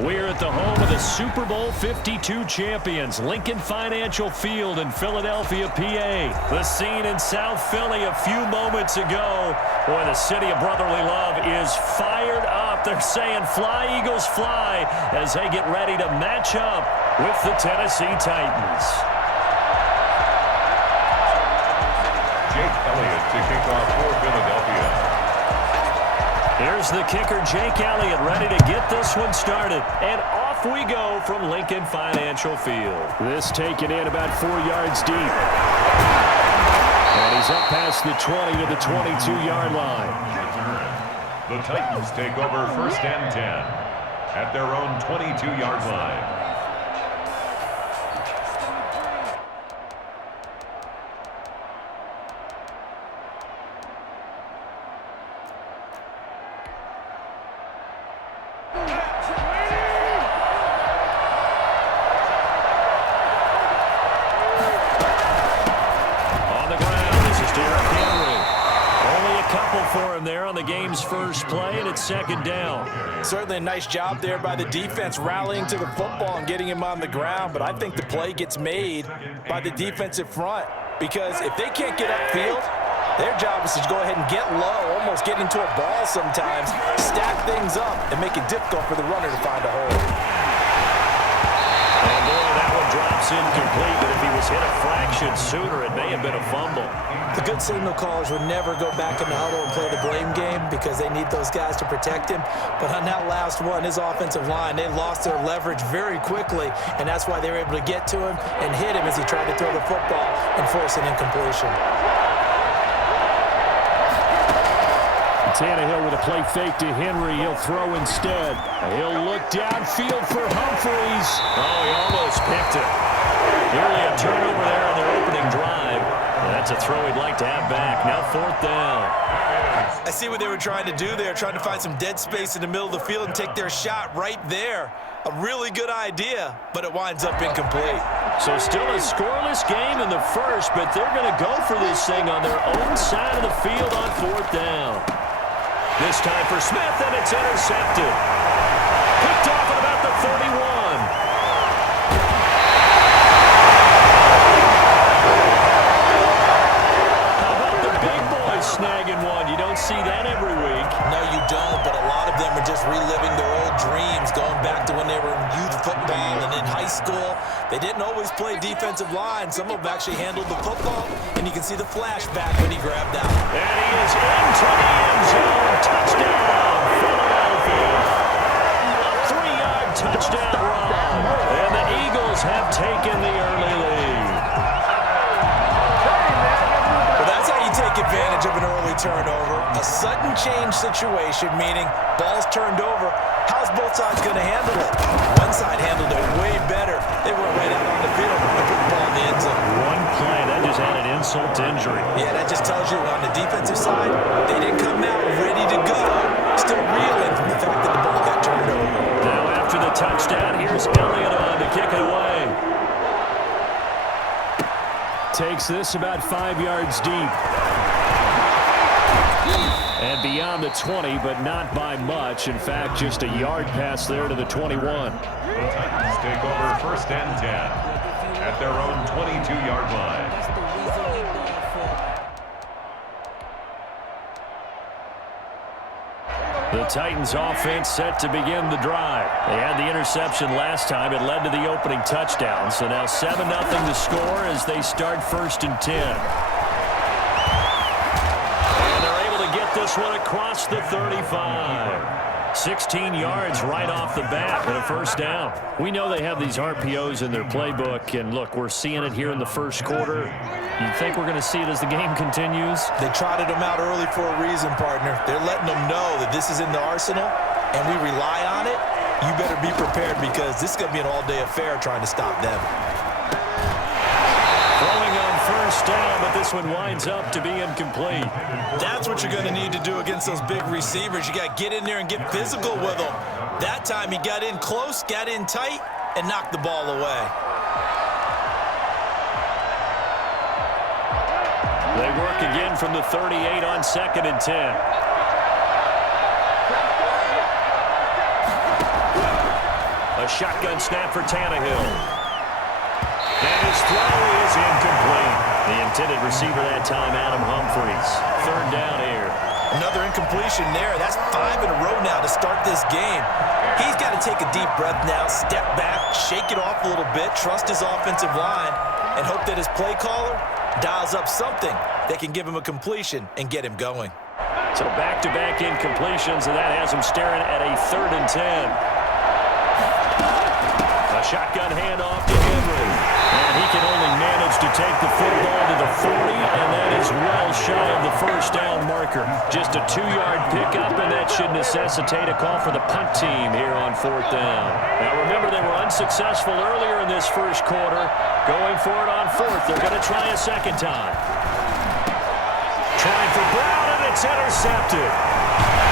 We're at the home of the Super Bowl 52 champions, Lincoln Financial Field in Philadelphia, PA. The scene in South Philly a few moments ago. Boy, the city of brotherly love is fired up. They're saying, "Fly, Eagles, fly," as they get ready to match up with the Tennessee Titans. Jake Elliott to kick off for Philadelphia. Here's the kicker, Jake Elliott, ready to get this one started. And off we go from Lincoln Financial Field. This taken in about 4 yards deep. And he's up past the 20 to the 22-yard line. The Titans take over 1st and 10 at their own 22-yard line. For him there on the game's first play, and it's 2nd down. Certainly a nice job there by the defense rallying to the football and getting him on the ground, but I think the play gets made by the defensive front because if they can't get upfield, their job is to go ahead and get low, almost get into a ball sometimes, stack things up, and make it difficult for the runner to find a hole. And boy, that one drops incomplete, but if he was hit a fraction sooner, it may have been a fumble. The good signal callers would never go back in the huddle and play the blame game because they need those guys to protect him. But on that last one, his offensive line, they lost their leverage very quickly, and that's why they were able to get to him and hit him as he tried to throw the football and force an incompletion. Tannehill with a play fake to Henry. He'll throw instead. He'll look downfield for Humphreys. Oh, he almost picked it. Nearly a turnover there on their opening drive. That's a throw he'd like to have back. Now 4th down. I see what they were trying to do there, trying to find some dead space in the middle of the field and take their shot right there. A really good idea, but it winds up incomplete. So still a scoreless game in the first, but they're going to go for this thing on their own side of the field on 4th down. This time for Smith, and it's intercepted. Picked off at about the 31. Snagging one. You don't see that every week. No, you don't, but a lot of them are just reliving their old dreams, going back to when they were in youth football and in high school. They didn't always play defensive line. Some of them actually handled the football, and you can see the flashback when he grabbed out. And he is into the end zone. Touchdown, Philadelphia. A 3-yard touchdown run. And the Eagles have taken the early lead. Take advantage of an early turnover, a sudden change situation, meaning ball's turned over. How's both sides going to handle it? One side handled it way better. They went right out on the field and put the ball in the end zone. One play, that just added insult to injury. Yeah, that just tells you on the defensive side, they didn't come out ready to go. Still reeling from the fact that the ball got turned over. Now after the touchdown, here's Elliott on to kick it away. Takes this about 5 yards deep. And beyond the 20, but not by much. In fact, just a yard pass there to the 21. The Titans take over 1st and 10 at their own 22-yard line. The Titans offense set to begin the drive. They had the interception last time. It led to the opening touchdown. So now 7-0 to score as they start 1st and 10. And they're able to get this one across the 35. 16 yards right off the bat and a 1st down. We know they have these RPOs in their playbook, and look, we're seeing it here in the first quarter. You think we're going to see it as the game continues? They trotted them out early for a reason, partner. They're letting them know that this is in the arsenal, and we rely on it. You better be prepared because this is going to be an all-day affair trying to stop them. Throwing on 1st down, but this one winds up to be incomplete. That's what you're going to need to do against those big receivers. You got to get in there and get physical with them. That time he got in close, got in tight, and knocked the ball away. They work again from the 38 on 2nd and 10. A shotgun snap for Tannehill. And his throw is incomplete. The intended receiver that time, Adam Humphries. Third down here. Another incompletion there. That's 5 in a row now to start this game. He's got to take a deep breath now, step back, shake it off a little bit, trust his offensive line, and hope that his play caller dials up something that can give him a completion and get him going. So back-to-back incompletions, and that has him staring at a 3rd and 10. A shotgun handoff to Henry. And he can only manage to take the football to the 40, and that is well shy of the first down marker. Just a 2-yard pickup, and that should necessitate a call for the punt team here on 4th down. Now remember, they were unsuccessful earlier in this first quarter. Going for it on 4th. They're going to try a second time. Trying for Brown, and it's intercepted.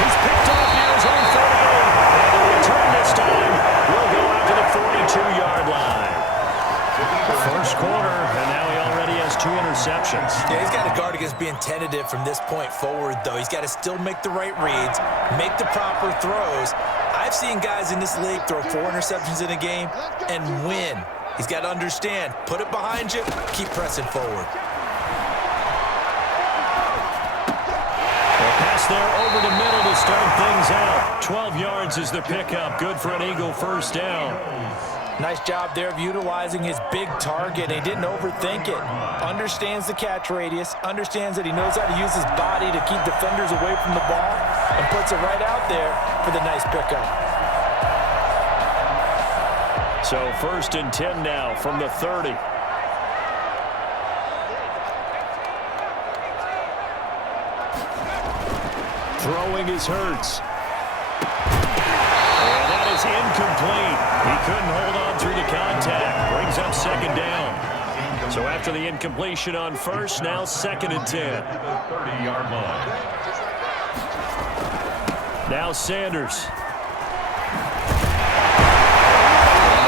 He's picked off near his own 38, and the return this time will go out to the 42-yard line. First quarter, and now he already has 2 interceptions. Yeah, he's got to guard against being tentative from this point forward, though. He's got to still make the right reads, make the proper throws. I've seen guys in this league throw 4 interceptions in a game and win. He's got to understand, put it behind you, keep pressing forward. Pass there over the middle to start things out. 12 yards is the pickup. Good for an Eagle first down. Nice job there of utilizing his big target. He didn't overthink it. Understands the catch radius, understands that he knows how to use his body to keep defenders away from the ball, and puts it right out there for the nice pickup. So 1st and 10 now from the 30. Throwing is Hurts. And that is incomplete. He couldn't hold on through the contact. Brings up 2nd down. So after the incompletion on 1st, now 2nd and 10. 30-yard line. Now Sanders. And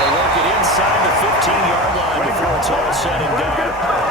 they'll work it inside the 15-yard line before it's all said and done.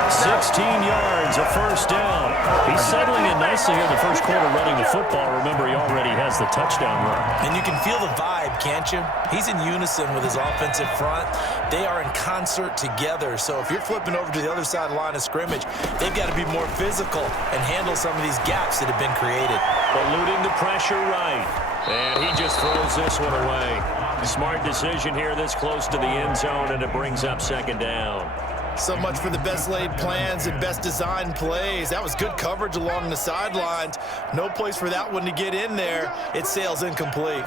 16 yards, a first down. He's settling in nicely here in the first quarter running the football. Remember, he already has the touchdown run. And you can feel the vibe, can't you? He's in unison with his offensive front. They are in concert together. So if you're flipping over to the other side of the line of scrimmage, they've got to be more physical and handle some of these gaps that have been created. Eluding the pressure right. And he just throws this one away. Smart decision here this close to the end zone, and it brings up 2nd down. So much for the best laid plans and best designed plays. That was good coverage along the sidelines. No place for that one to get in there. It sails incomplete.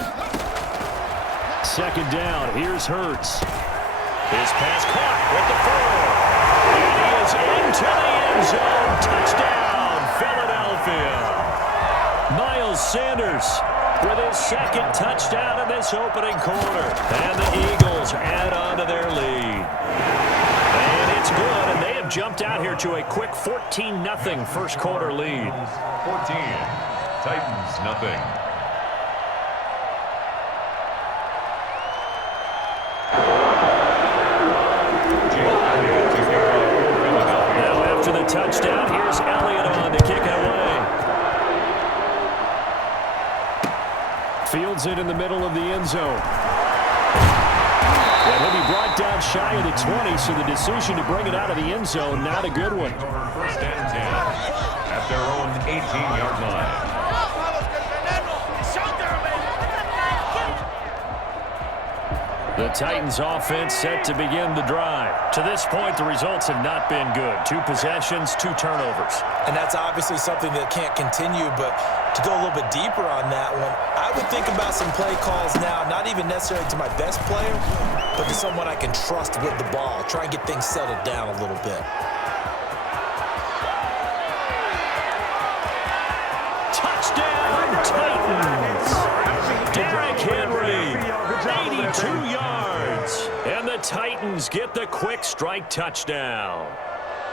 2nd down. Here's Hurts. His pass caught with the 4. And he is into the end zone. Touchdown, Philadelphia. Miles Sanders with his 2nd touchdown in this opening quarter. And the Eagles add on to their lead. And it's good, and they have jumped out here to a quick 14-0 first quarter lead. 14. Titans, nothing. Now after the touchdown, here's Elliott on to kick it away. Fields it in the middle of the end zone. And he'll be brought down shy of the 20, so the decision to bring it out of the end zone, not a good one. First and 10 at their own 18-yard line. The Titans offense set to begin the drive. To this point, the results have not been good. 2 possessions, 2 turnovers. And that's obviously something that can't continue, but to go a little bit deeper on that one, I would think about some play calls now, not even necessarily to my best player, but to someone I can trust with the ball. Try and get things settled down a little bit. Touchdown, Titans! Derrick Henry, 82 yards. And the Titans get the quick strike touchdown.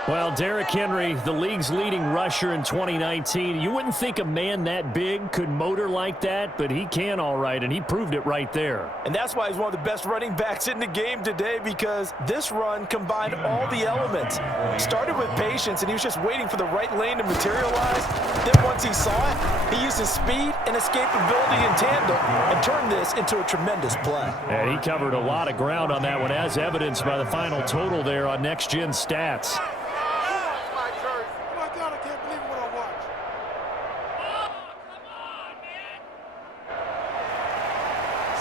Well, Derrick Henry, the league's leading rusher in 2019. You wouldn't think a man that big could motor like that, but he can all right, and he proved it right there. And that's why he's one of the best running backs in the game today, because this run combined all the elements. Started with patience, and he was just waiting for the right lane to materialize. Then once he saw it, he used his speed and escapability in tandem and turned this into a tremendous play. And he covered a lot of ground on that one, as evidenced by the final total there on Next Gen Stats.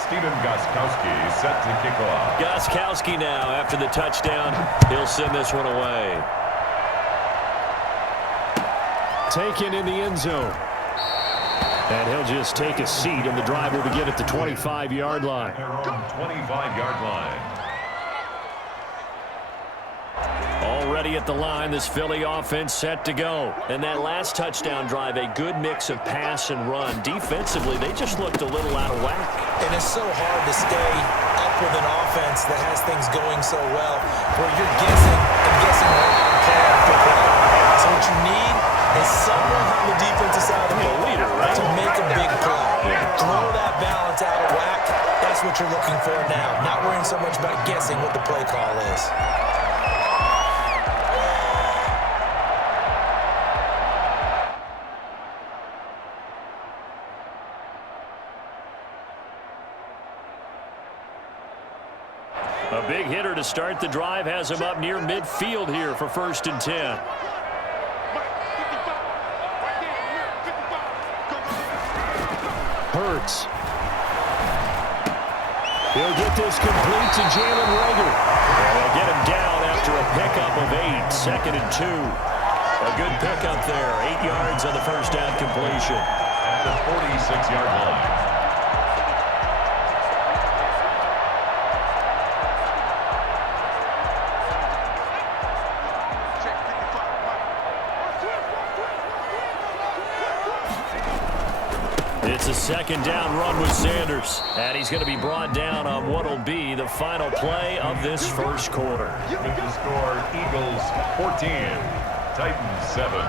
Steven Gostkowski set to kick off. Gostkowski now, after the touchdown, he'll send this one away. Taken in the end zone. And he'll just take a seat, and the drive will begin at the 25-yard line. 25-yard line. Already at the line, this Philly offense set to go. And that last touchdown drive, a good mix of pass and run. Defensively, they just looked a little out of whack. And it's so hard to stay up with an offense that has things going so well, where you're guessing around play after play. So what you need is someone on the defensive side of the ball to make a big play. Throw that balance out of whack. That's what you're looking for now. Not worrying so much about guessing what the play call is. A big hitter to start the drive has him up near midfield here for 1st and 10. Hurts. He'll get this complete to Jalen Reagor. And they'll get him down after a pickup of 8, 2nd and 2. A good pickup there, 8 yards on the first down completion. At the 46-yard line. It's a 2nd down run with Sanders. And he's going to be brought down on what will be the final play of this first quarter. With the score, Eagles 14, Titans 7.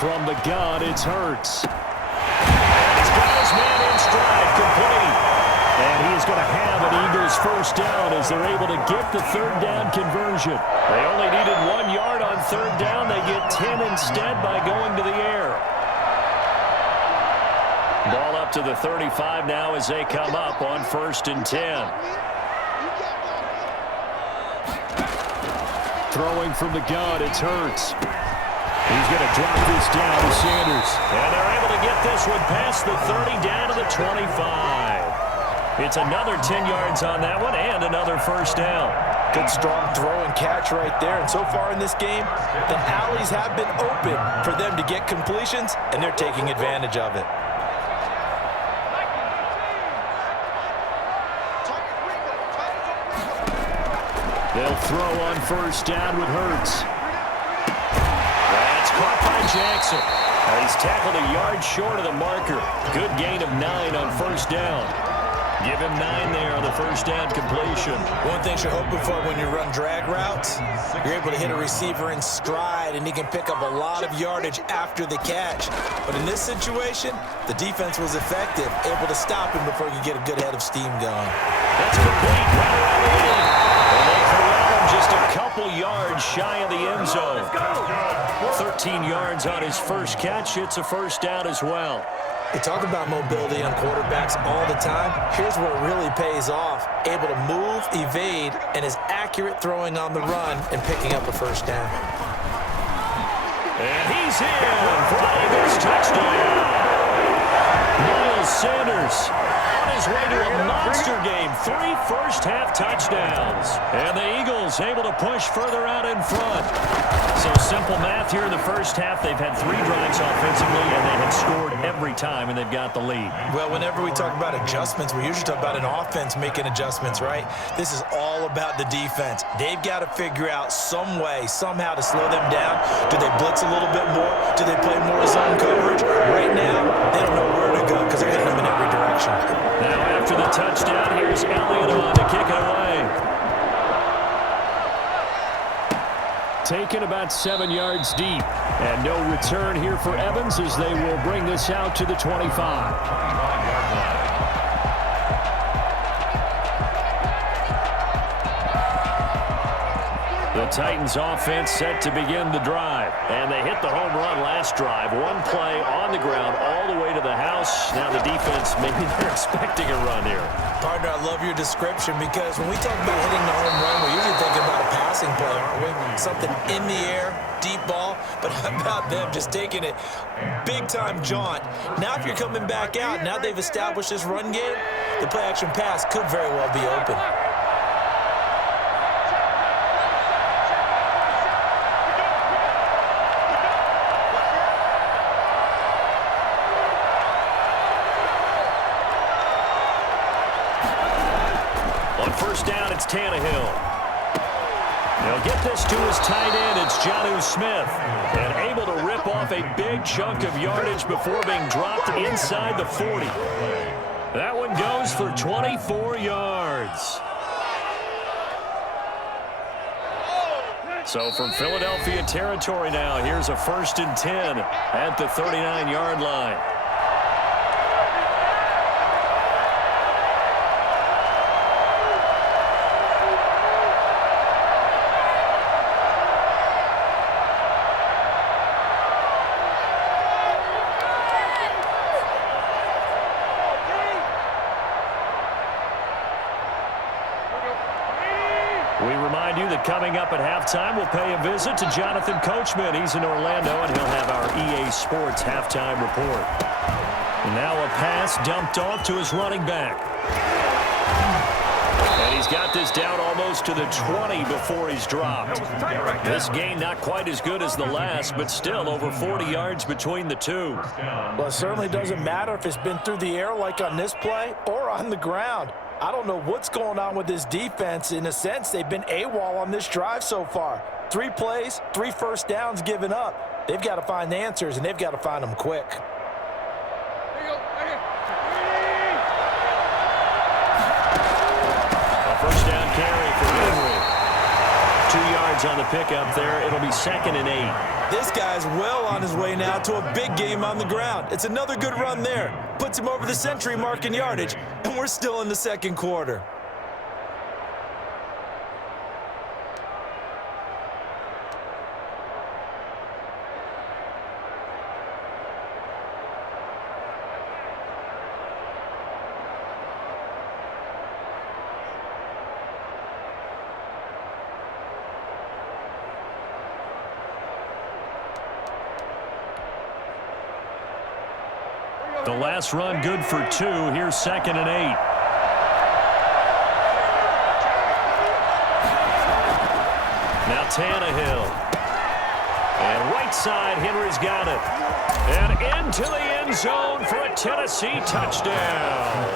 From the gun, it's Hurts. He's got his man in stride, complete. And he is going to have an Eagles first down as they're able to get the 3rd down conversion. They only needed 1 yard on 3rd down. They get 10 instead by going to the air. Ball up to the 35 now as they come up on 1st and 10. Throwing from the gun, it's Hurts. He's going to drop this down to Sanders. And they're able to get this one past the 30 down to the 25. It's another 10 yards on that one and another first down. Good strong throw and catch right there. And so far in this game, the alleys have been open for them to get completions, and they're taking advantage of it. They'll throw on 1st down with Hurts. That's caught by Jackson. He's tackled a yard short of the marker. Good gain of 9 on 1st down. Give him 9 there on the first down completion. One thing you're hoping for when you run drag routes, you're able to hit a receiver in stride, and he can pick up a lot of yardage after the catch. But in this situation, the defense was effective, able to stop him before you get a good head of steam going. That's complete right around the end. And they corral him just a couple yards shy of the end zone. 13 yards on his first catch. It's a first down as well. We talk about mobility on quarterbacks all the time. Here's where it really pays off. Able to move, evade, and is accurate throwing on the run and picking up a first down. And he's in for the Eagles touchdown. Miles Sanders on his way to a monster game. 3 first-half touchdowns. And the Eagles able to push further out in front. So Simple math here in the first half. They've had 3 drives offensively, and they have scored every time, and they've got the lead. Well, whenever we talk about adjustments, we usually talk about an offense making adjustments, right? This is all about the defense. They've got to figure out some way, somehow to slow them down. Do they blitz a little bit more? Do they play more zone coverage? Right now, they don't know where to go because they're hitting them in every direction. Now, after the touchdown, here's Elliott on to kick it away. Taken about 7 yards deep. And no return here for Evans as they will bring this out to the 25. The Titans offense set to begin the drive. And they hit the home run last drive. One play on the ground all the way to the house. Now the defense, maybe they're expecting a run here. Partner, I love your description because when we talk about hitting the home run, we're usually thinking about a passing play, aren't we? Something in the air, deep ball. But how about them just taking it big-time jaunt? Now if you're coming back out, now they've established this run game, the play-action pass could very well be open. First down, it's Tannehill. He'll get this to his tight end. It's Jonnu Smith. And able to rip off a big chunk of yardage before being dropped inside the 40. That one goes for 24 yards. So from Philadelphia territory now, here's a 1st and 10 at the 39-yard line. We remind you that coming up at halftime, we'll pay a visit to Jonathan Coachman. He's in Orlando, and he'll have our EA Sports halftime report. And now a pass dumped off to his running back. And he's got this down almost to the 20 before he's dropped. This gain not quite as good as the last, but still over 40 yards between the two. Well, it certainly doesn't matter if it's been through the air like on this play or on the ground. I don't know what's going on with this defense. In a sense, they've been AWOL on this drive so far. 3 plays, 3 first downs given up. They've got to find the answers, and they've got to find them quick. A first down carry for Henry. 2 yards on the pickup there. It'll be 2nd and 8. This guy's well on his way now to a big game on the ground. It's another good run there. Puts him over the century mark in yardage, and we're still in the 2nd quarter. The last run good for 2. Here's 2nd and 8. Now Tannehill. And right side, Henry's got it. And into the end zone for a Tennessee touchdown.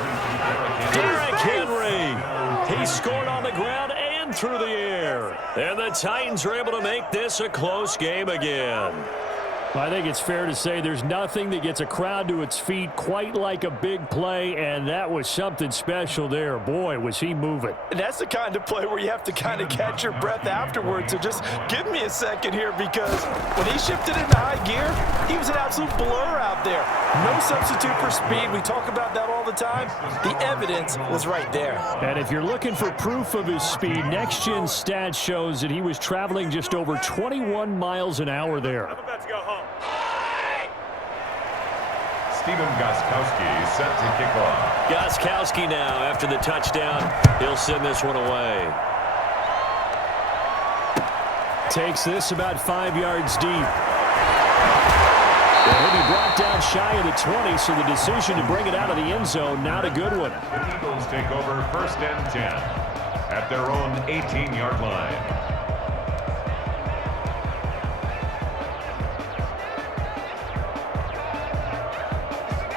Derrick Henry. He scored on the ground and through the air. And the Titans are able to make this a close game again. I think it's fair to say there's nothing that gets a crowd to its feet quite like a big play, and that was something special there. Boy, was he moving. And that's the kind of play where you have to kind of catch your breath afterwards. So just give me a second here, because when he shifted into high gear, he was an absolute blur out there. No substitute for speed. We talk about that all the time. The evidence was right there. And if you're looking for proof of his speed, Next Gen Stats shows that he was traveling just over 21 miles an hour there. I'm about to go home. Stephen Gostkowski set to kick off. Gostkowski now, after the touchdown, he'll send this one away. Takes this about 5 yards deep. And he'll be brought down shy of the 20, so the decision to bring it out of the end zone, not a good one. The Eagles take over 1st and 10 at their own 18-yard line.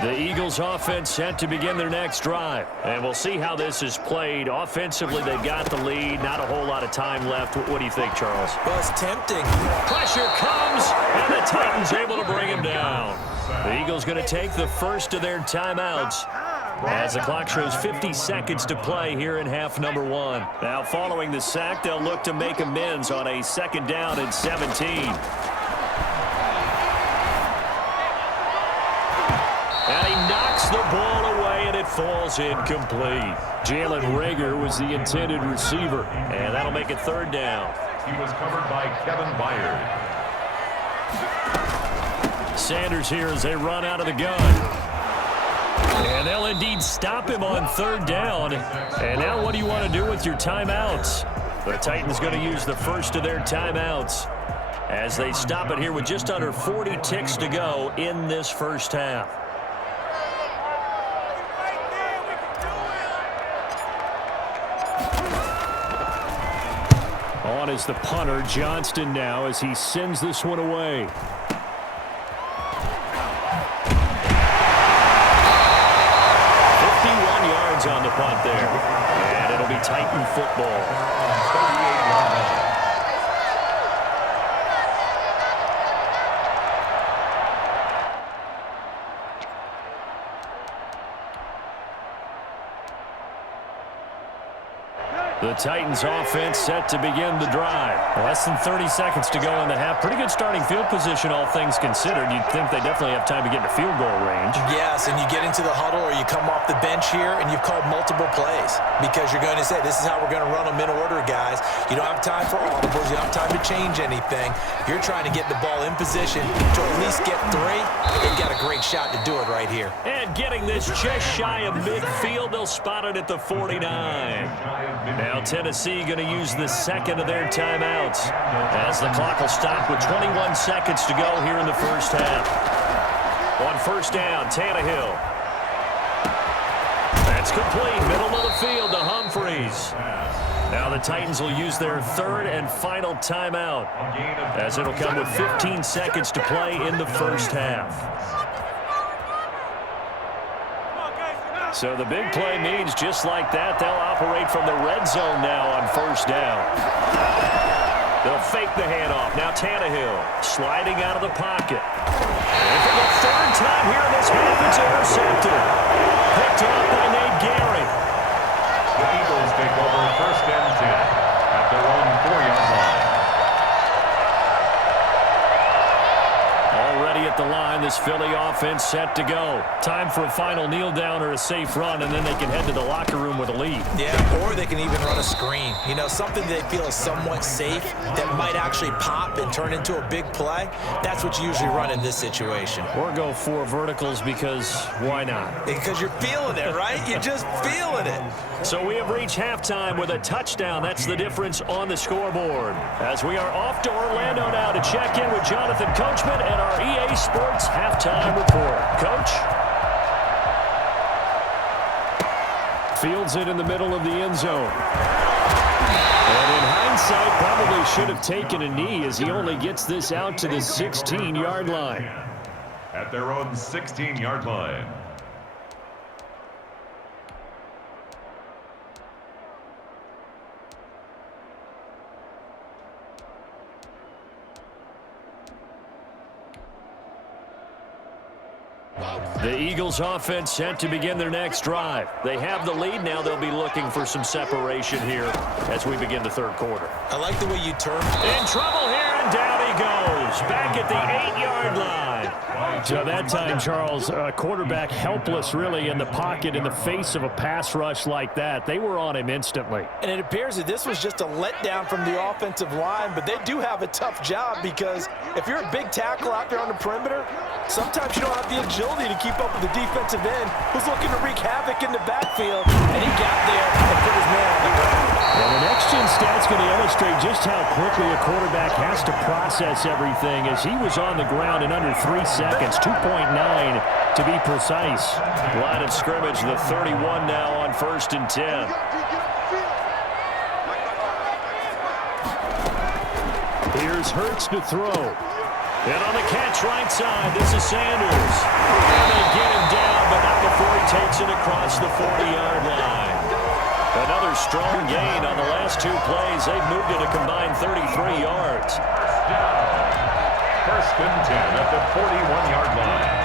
The Eagles offense set to begin their next drive. And we'll see how this is played. Offensively, they've got the lead. Not a whole lot of time left. What do you think, Charles? Well, it's tempting. Pressure comes, and the Titans able to bring him down. The Eagles going to take the first of their timeouts as the clock shows 50 seconds to play here in half number 1. Now, following the sack, they'll look to make amends on a 2nd down and 17. And he knocks the ball away, and it falls incomplete. Jalen Reagor was the intended receiver, and that'll make it 3rd down. He was covered by Kevin Byard. Sanders here as they run out of the gun. And they'll indeed stop him on 3rd down. And now what do you want to do with your timeouts? The Titans going to use the first of their timeouts as they stop it here with just under 40 ticks to go in this first half. On is the punter, Johnston, now as he sends this one away. 51 yards on the punt there. And it'll be Titan football. 38-yard line. The Titans offense set to begin the drive. Less than 30 seconds to go in the half. Pretty good starting field position, all things considered. You'd think they definitely have time to get to field goal range. Yes, and you get into the huddle or you come off the bench here and you've called multiple plays because you're going to say, this is how we're going to run them in order, guys. You don't have time for audibles. You don't have time to change anything. You're trying to get the ball in position to at least get 3. They've got a great shot to do it right here. And getting this just shy of midfield, they'll spot it at the 49. Now Tennessee going to use the 2nd of their timeouts as the clock will stop with 21 seconds to go here in the first half. On 1st down, Tannehill. That's complete. Middle of the field to Humphreys. Now the Titans will use their 3rd and final timeout as it'll come with 15 seconds to play in the first half. So the big play means just like that, they'll operate from the red zone now on 1st down. They'll fake the handoff. Now Tannehill sliding out of the pocket. And for the 3rd time here in this half, it's intercepted. Picked off by Nate Gehring. The Eagles take over 1st and 10 at their own 4-yard line. Already at the line, this Philly offense set to go. Time for a final kneel down or a safe run, and then they can head to the locker room with a lead. Yeah, or they can even run a screen. You know, something they feel is somewhat safe that might actually pop and turn into a big play. That's what you usually run in this situation. Or go 4 verticals because why not? Because you're feeling it, right? You're just feeling it. So we have reached halftime with a touchdown. That's the difference on the scoreboard. As we are off to Orlando now to check in with Jonathan Coachman and our EA Sports halftime report. Coach? Fields it in the middle of the end zone. And in hindsight, probably should have taken a knee as he only gets this out to the 16-yard line. At their own 16-yard line. The Eagles offense set to begin their next drive. They have the lead now. They'll be looking for some separation here as we begin the 3rd quarter. I like the way you turn. In trouble here, and down he goes. Back at the 8-yard line. So that time, Charles, quarterback helpless really in the pocket in the face of a pass rush like that. They were on him instantly. And it appears that this was just a letdown from the offensive line, but they do have a tough job because if you're a big tackle out there on the perimeter, sometimes you don't have the agility to keep up with the defensive end who's looking to wreak havoc in the backfield, and he got there and put his man on the ground. Well, the next gen stat's going to illustrate just how quickly a quarterback has to process everything as he was on the ground in under 3 seconds, 2.9 to be precise. Line of scrimmage, the 31 now on 1st and 10. Here's Hurts to throw. And on the catch right side, this is Sanders. And they get him down, but not before he takes it across the 40-yard line. Another strong gain on the last two plays. They've moved it a combined 33 yards. First and 10 at the 41-yard line.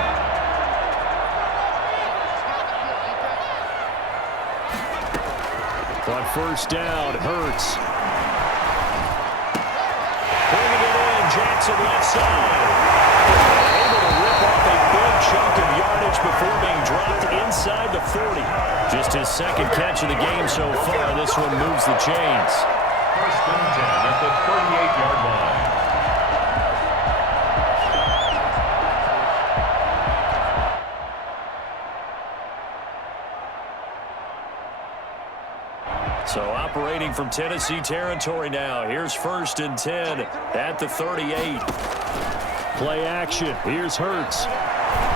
On first down, Hurts. Bringing it in, Jackson left side. Able to rip off a big chunk of yardage before being dropped inside the 40. Just his second catch of the game so far. This one moves the chains. First and 10 at the 38-yard line. So operating from Tennessee territory now. Here's first and 10 at the 38. Play action. Here's Hurts.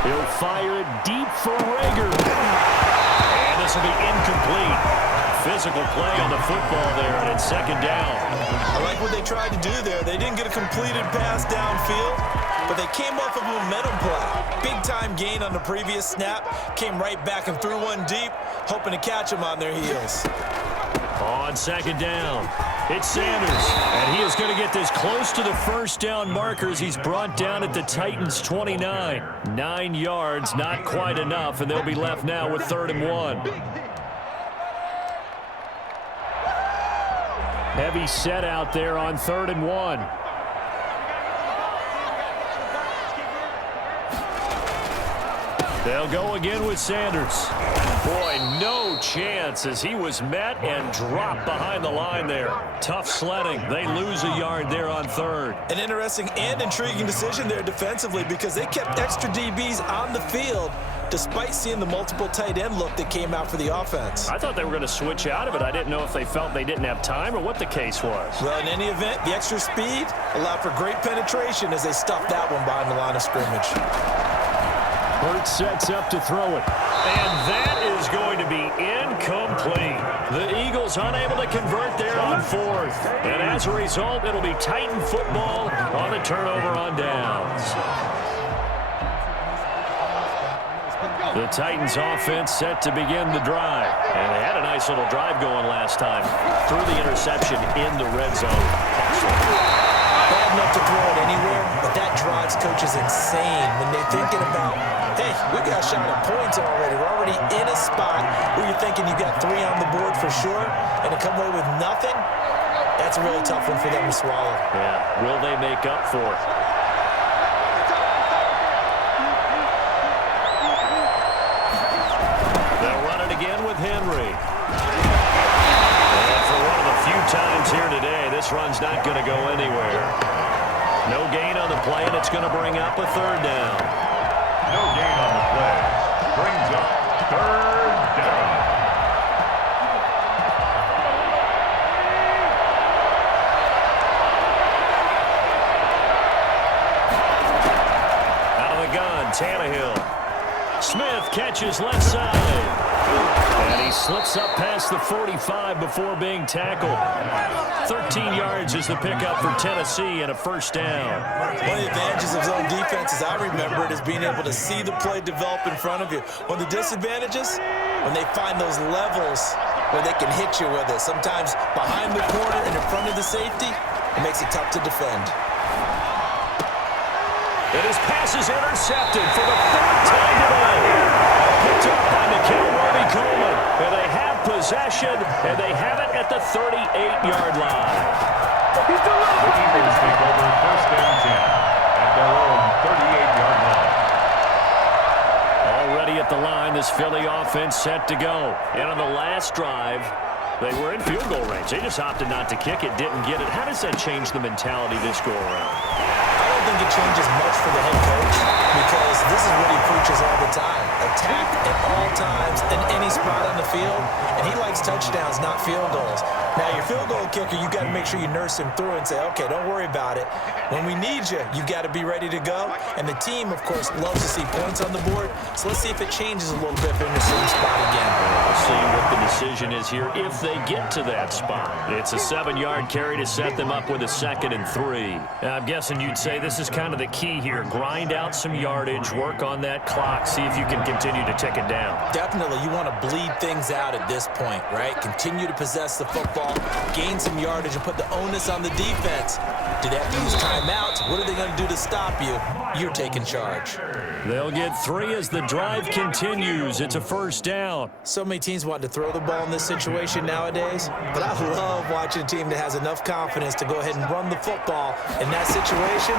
He'll fire it deep for Rager. And this will be incomplete. Physical play on the football there, and it's second down. I like what they tried to do there. They didn't get a completed pass downfield, but they came off of a momentum play. Big-time gain on the previous snap. Came right back and threw one deep, hoping to catch them on their heels. On second down, it's Sanders, and he is going to get this close to the first down markers. He's brought down at the Titans' 29. 9 yards, not quite enough, and they'll be left now with 3rd and 1. Heavy set out there on 3rd and 1. They'll go again with Sanders. Boy, no chance as he was met and dropped behind the line there. Tough sledding. They lose a yard there on 3rd. An interesting and intriguing decision there defensively because they kept extra DBs on the field despite seeing the multiple tight end look that came out for the offense. I thought they were going to switch out of it. I didn't know if they felt they didn't have time or what the case was. Well, in any event, the extra speed allowed for great penetration as they stuffed that one behind the line of scrimmage. Hurts sets up to throw it. And that is going to be incomplete. The Eagles unable to convert there on 4th. And as a result, it'll be Titan football on the turnover on downs. The Titans offense set to begin the drive. And they had a nice little drive going last time. Threw the interception in the red zone. Bad enough to throw it anywhere, but that drives coaches insane when they're thinking about, hey, we got a shot at points already. We're already in a spot where you're thinking you got 3 on the board for sure, and to come away with nothing, that's a really tough one for them to swallow. Yeah, will they make up for it? They'll run it again with Henry. And for one of the few times here today, this run's not going to go anywhere. No gain on the play, and it's going to bring up a 3rd down. No gain on the play. Brings up 3rd down. Out of the gun, Tannehill. Smith catches left side. And he slips up past the 45 before being tackled. 13 yards is the pickup for Tennessee and a 1st down. One of the advantages of zone defense, as I remember it, is being able to see the play develop in front of you. One of the disadvantages, when they find those levels where they can hit you with it. Sometimes behind the corner and in front of the safety, it makes it tough to defend. And his pass is intercepted for the 4th time today. Picked up by Nikhil Roby-Coleman. And they have possession, and they have it at the 38-yard line. The Eagles take over 1st and 10 at their own 38-yard line. Already at the line, this Philly offense set to go. And on the last drive, they were in field goal range. They just opted not to kick it, didn't get it. How does that change the mentality this go around? I don't think it changes much for the head coach because this is what he preaches all the time. A attack at all times in any spot on the field, and he likes touchdowns, not field goals. Now, your field goal kicker, you got to make sure you nurse him through and say, okay, don't worry about it. When we need you, you got to be ready to go. And the team, of course, loves to see points on the board. So let's see if it changes a little bit if they're in the same spot again. We'll see what the decision is here if they get to that spot. It's a 7-yard carry to set them up with a 2nd and 3. I'm guessing you'd say this is kind of the key here. Grind out some yardage, work on that clock, see if you can continue to tick it down. Definitely, you want to bleed things out at this point, right? Continue to possess the football, gain some yardage, and put the onus on the defense. Do they have to use timeouts? What are they going to do to stop you? You're taking charge. They'll get 3 as the drive continues. It's a 1st down. So many teams want to throw the ball in this situation nowadays, but I love watching a team that has enough confidence to go ahead and run the football. In that situation,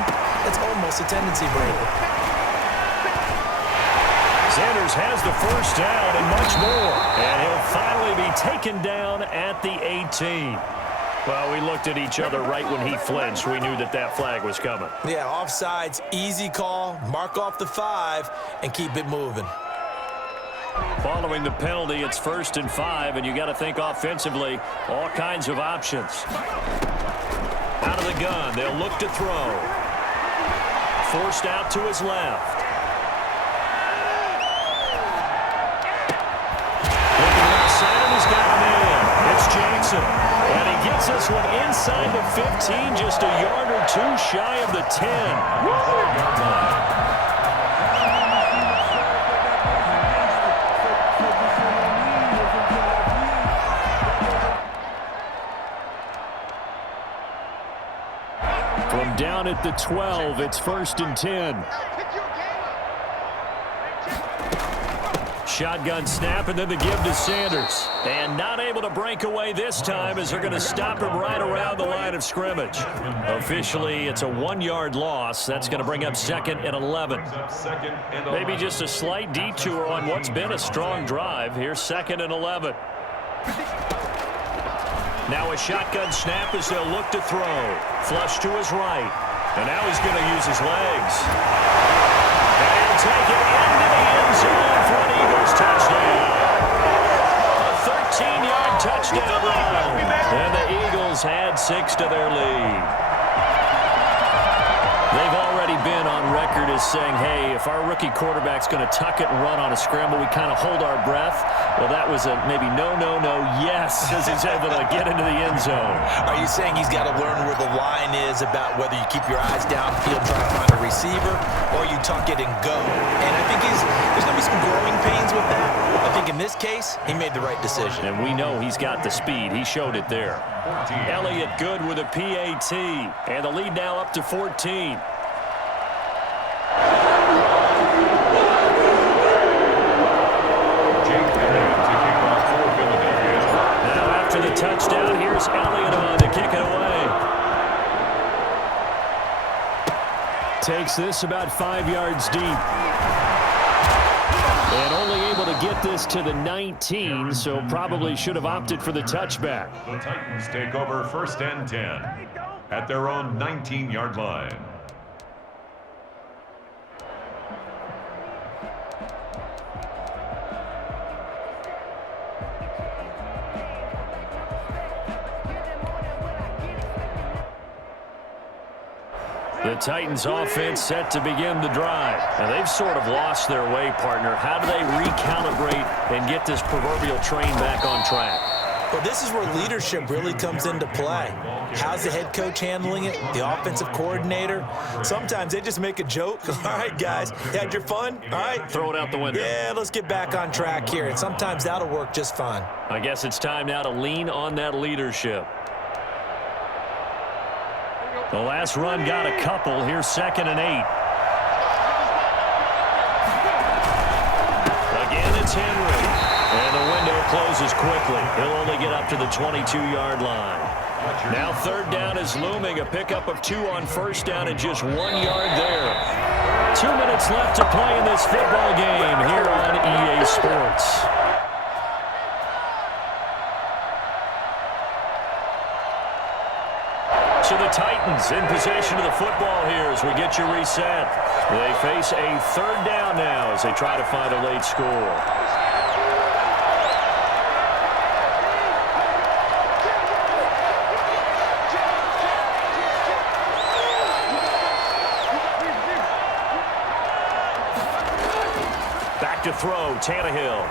it's almost a tendency breaker. Sanders has the 1st down and much more. And he'll finally be taken down at the 18. Well, we looked at each other right when he flinched. We knew that that flag was coming. Yeah, offsides, easy call, mark off the 5, and keep it moving. Following the penalty, it's 1st and 5, and you got to think offensively, all kinds of options. Out of the gun, they'll look to throw. Forced out to his left. Looking left side, and he's got a man. It's Jackson. And he gets this one inside the 15, just a yard or 2 shy of the 10. From down at the 12, it's 1st and 10. Shotgun snap, and then the give to Sanders. And not able to break away this time as they're going to stop him right around the line of scrimmage. Officially, it's a 1-yard loss. That's going to bring up 2nd and 11. Maybe just a slight detour on what's been a strong drive. Here's 2nd and 11. Now a shotgun snap as they'll look to throw. Flush to his right. And now he's going to use his legs. And he'll take it into the end zone for an Eagles touchdown. A 13-yard touchdown run. And the Eagles add 6 to their lead. They've already been on record as saying, hey, if our rookie quarterback's going to tuck it and run on a scramble, we kind of hold our breath. Well, that was a maybe no, yes, as he's able to get into the end zone. Are you saying he's got to learn where the line is about whether you keep your eyes downfield trying to find a receiver or you tuck it and go? And I think there's going to be some growing pains with that. I think in this case, he made the right decision. And we know he's got the speed. He showed it there. Elliott good with a PAT. And the lead now up to 14. The touchdown. Here's Elliott on to kick it away. Takes this about 5 yards deep. And only able to get this to the 19, so probably should have opted for the touchback. The Titans take over 1st and 10 at their own 19-yard line. The Titans offense set to begin the drive. Now they've sort of lost their way, partner. How do they recalibrate and get this proverbial train back on track? Well, this is where leadership really comes into play. How's the head coach handling it? The offensive coordinator? Sometimes they just make a joke. All right, guys, you had your fun? All right. Throw it out the window. Yeah, let's get back on track here. And sometimes that'll work just fine. I guess it's time now to lean on that leadership. The last run got a couple. Here's 2nd and 8. Again, it's Henry. And the window closes quickly. He'll only get up to the 22-yard line. Now 3rd down is looming. A pickup of 2 on 1st down and just 1 yard there. 2 minutes left to play in this football game here on EA Sports. So the Titans Titans in possession of the football here as we get you reset. They face a third down now as they try to find a late score. Back to throw, Tannehill.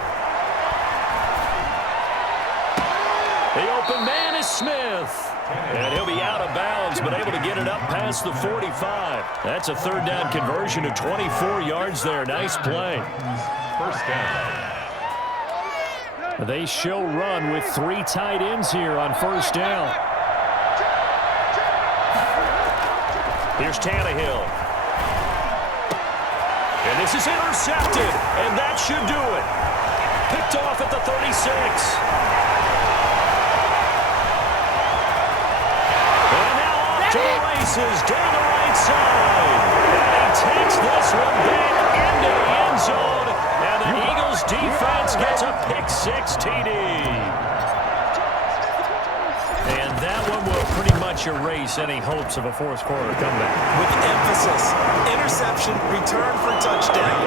The open man is Smith. And he'll be out of bounds, but able to get it up past the 45. That's a third down conversion of 24 yards there. Nice play. First down. They show run with 3 tight ends here on first down. Here's Tannehill. And this is intercepted, and that should do it. Picked off at the 36. To the races, down the right side. And he takes this one back into the end zone. And the Eagles defense gets a pick-6 TD. And that one will pretty much erase any hopes of a fourth quarter comeback. With emphasis, interception, return for touchdown.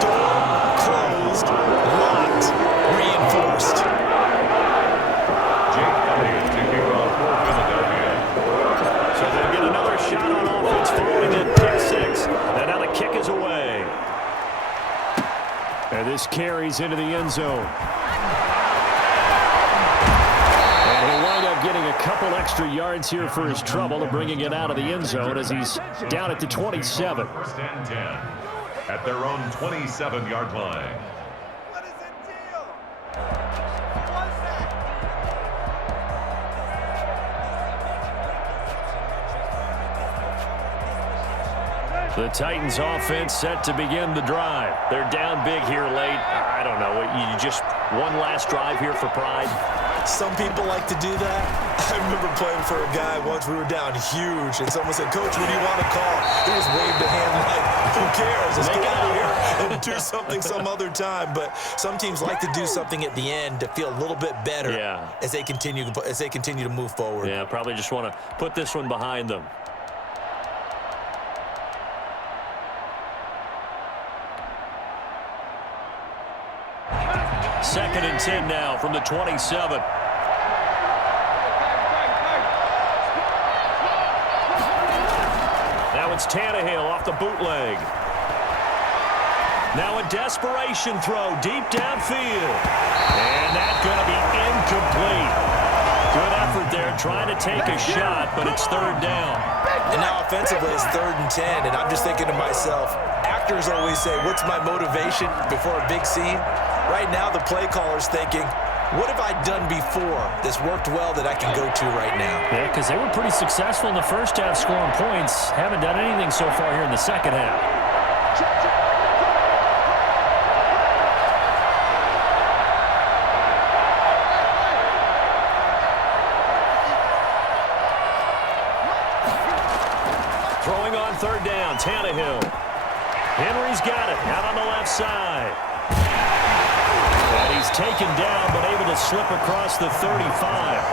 Door closed, locked, reinforced. Jake Elliott to kick off for Philadelphia. So they'll get another shot on offense following that pick-6. And now the kick is away. And this carries into the end zone. And he'll wind up getting a couple extra yards here for his trouble and bringing it out of the end zone as he's down at the 27. First and 10 at their own 27-yard line. The Titans offense set to begin the drive. They're down big here late. I don't know. You just one last drive here for pride? Some people like to do that. I remember playing for a guy once. We were down huge, and someone said, "Coach, what do you want to call?" He just waved a hand like, "Who cares? Let's get out of here and do something some other time." But some teams like to do something at the end to feel a little bit better as they continue to move forward. Yeah, probably just want to put this one behind them. Second and 10 now from the 27. Now it's Tannehill off the bootleg. Now a desperation throw deep downfield. And that's going to be incomplete. Good effort there trying to take a shot, but it's third down. And now offensively it's 3rd and 10, and I'm just thinking to myself, actors always say, what's my motivation before a big scene? Right now the play caller's thinking, what have I done before that's worked well that I can go to right now? Yeah, because they were pretty successful in the first half scoring points. Haven't done anything so far here in the second half. Throwing on third down, Tannehill. Henry's got it out on the left side. And he's taken down, but able to slip across the 35.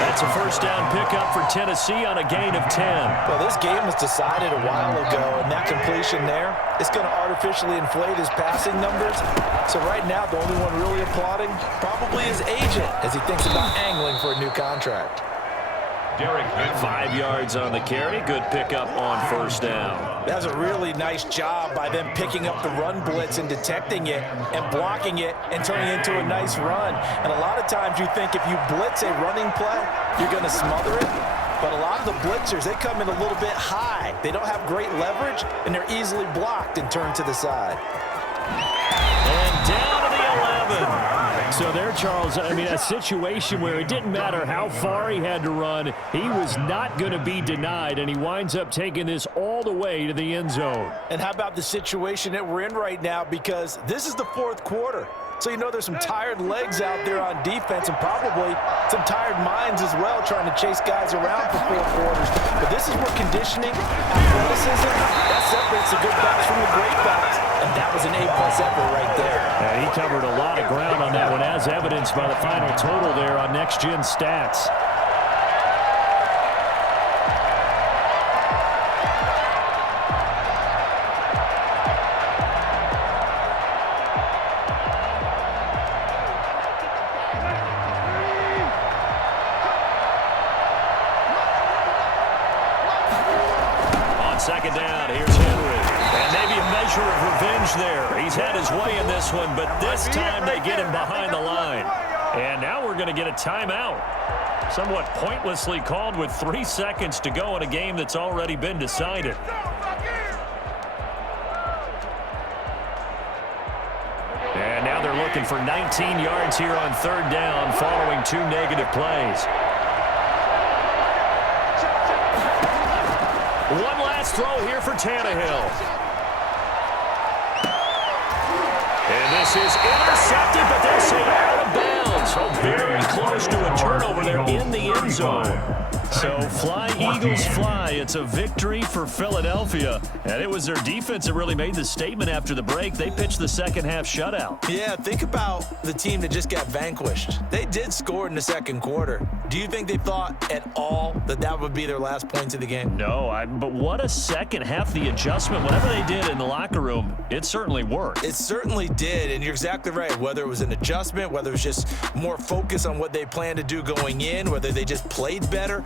That's a first down pickup for Tennessee on a gain of 10. Well, this game was decided a while ago, and that completion there, it's going to artificially inflate his passing numbers. So right now, the only one really applauding probably his agent as he thinks about angling for a new contract. 5 yards on the carry. Good pickup on first down. That was a really nice job by them picking up the run blitz and detecting it and blocking it and turning it into a nice run. And a lot of times you think if you blitz a running play, you're going to smother it. But a lot of the blitzers, they come in a little bit high. They don't have great leverage, and they're easily blocked and turned to the side. And down to the 11. So there, Charles, I mean, a situation where it didn't matter how far he had to run, he was not going to be denied, and he winds up taking this all the way to the end zone. And how about the situation that we're in right now, because this is the 4th quarter. So you know there's some tired legs out there on defense and probably some tired minds as well trying to chase guys around for 4 quarters. But this is where conditioning, athleticism, that separates the good backs from the great backs. And that was an A+ effort right there. Yeah, he covered a lot of ground on that one, as evidenced by the final total there on Next Gen Stats. second down. Here's Henry. And maybe a measure of revenge there. He's had his way in this one, but this time they get him behind the line. And now we're going to get a timeout. Somewhat pointlessly called with 3 seconds to go in a game that's already been decided. And now they're looking for 19 yards here on third down following 2 negative plays. One last throw here for Tannehill. And this is intercepted, but they'll say out of bounds. So very close to a turnover there in the end zone. So fly, Eagles, fly. It's a victory for Philadelphia. And it was their defense that really made the statement after the break. They pitched the second half shutout. Yeah, think about the team that just got vanquished. They did score in the second quarter. Do you think they thought at all that that would be their last points of the game? No, but what a second half. The adjustment, whatever they did in the locker room, it certainly worked. It certainly did, and you're exactly right. Whether it was an adjustment, whether it was just more focus on what they planned to do going in, whether they just played better,